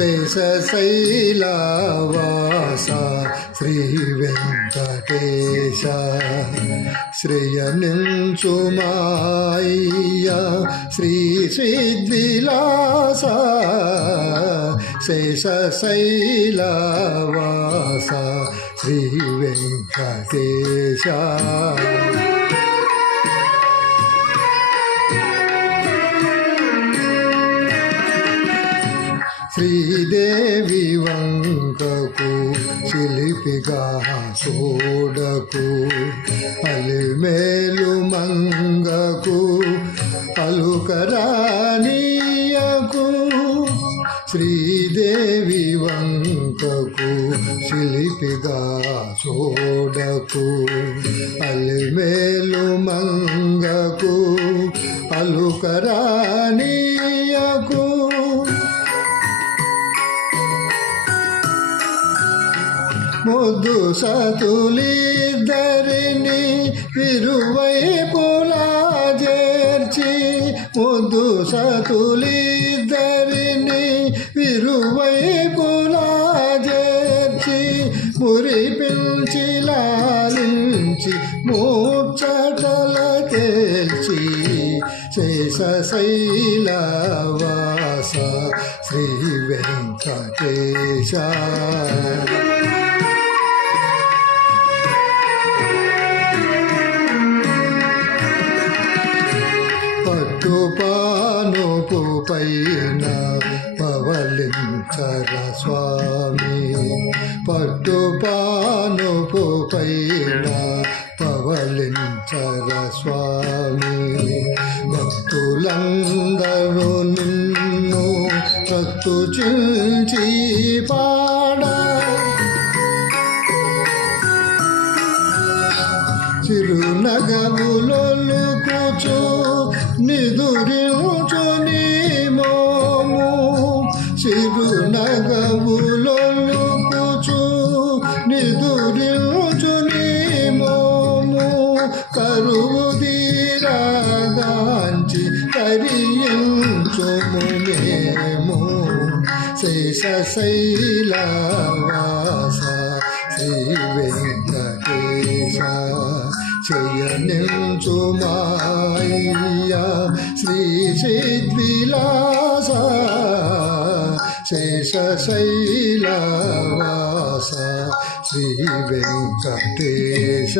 శేషశైలవాస శ్రీ వెంకటేశ శ్రేయనించుమాయ్య శ్రీ సిద్ధిలాస శేషశైలవాస శ్రీ వెంకటేశ శ్రీదేవి వంకకు శిల్పిగా చూడకు అలిమేలు మంగకు అలుకరానీయకు శ్రీదేవి వంకకు శిల్పిగా చూడకు అలిమేలు మంగకు అలుకరానీయకు ముద్దు సతులిద్దరిని ఇరువైపులా చేర్చి ముద్దు సతులిద్దరిని ఇరువైపులా చేర్చి మురిపించి లాలించి మూర్ఛటల తేల్చి శేషశైలవాస శ్రీ వెంకటేశ పట్టుపానుపు పైన పవలించర స్వామి పట్టుపానుపు పైన పవలించర స్వామి భక్తులందరూ నిన్ను భక్తుచించి పాడ చిరునగవులొలుకుచు నిదురించు నీ మోము చిరునగవులొలుకుచు నిదురించు నీ మోము కరువు దీరాగాంచి కరియించుము మేము శేషశైలవాస శ్రీ వెంకటేశ శయనించుమాయ్య శ్రీ సిద్ధిలాస శేషశైలవాస శ్రీ వెంకటేశ